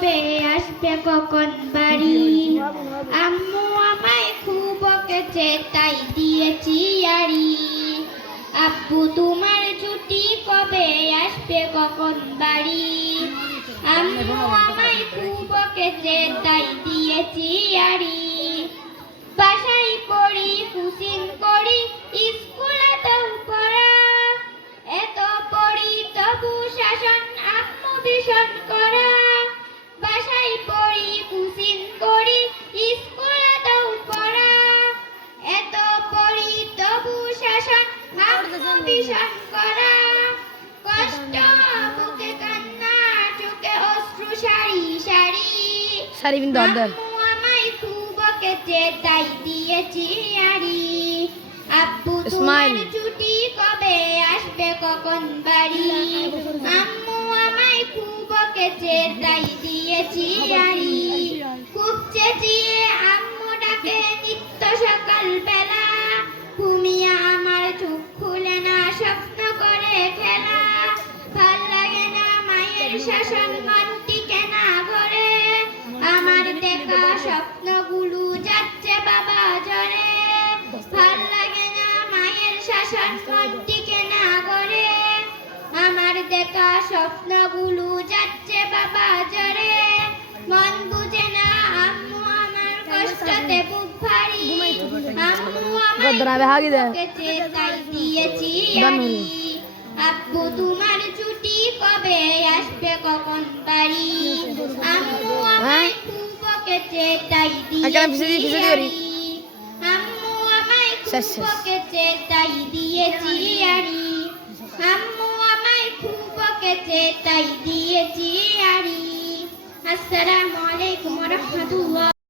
কবে আসবে কখন বাড়ি? আম্মু আমায় খুব কেছে, তাই দিয়েছি আরি আব্বু, তোমার ছুটি কবে আসবে কখন বাড়ি? আম্মু আমায় খুব কেছে, তাই দিয়েছি আড়ি। সারি বিন্দু তাই দিয়েছি আব্বু তোমার ছুটি কবে আসবে কখন বাড়ি? আম্মু আমায় খুব বকেছে তাই দিয়েছি আড়ি স্বপ্ন করে খেলা। ভালো লাগে না মায়ের শাসন, মনটি কেনা ঘরে আমার দেখা স্বপ্নগুলো যাচ্ছে বাবা ঝরে ভালো লাগে না মায়ের শাসন, মনটি কেনা ঘরে আমার দেখা স্বপ্নগুলো যাচ্ছে বাবা ঝরে মন বুঝে না আম্মু আমার কষ্টতে বুক ভারী। আম্মু আমার গদ্দরাবে হাগি দে বকেছে তাই দিয়েছি দান আড়ি। আব্বু তোমার ছুটি কবে আসবে কখন বাড়ি? আম্মু আমায় খুব বকেছে তাই আচ্ছা, আমি পিছে দিয়েছি। আম্মু আমায় খুব শেষ, শেষ। বকেছে তাই দিয়েছি আড়ি আম্মু আমায় খুব বকেছে তাই দিয়েছি আড়ি আসসালামু আলাইকুম ওয়া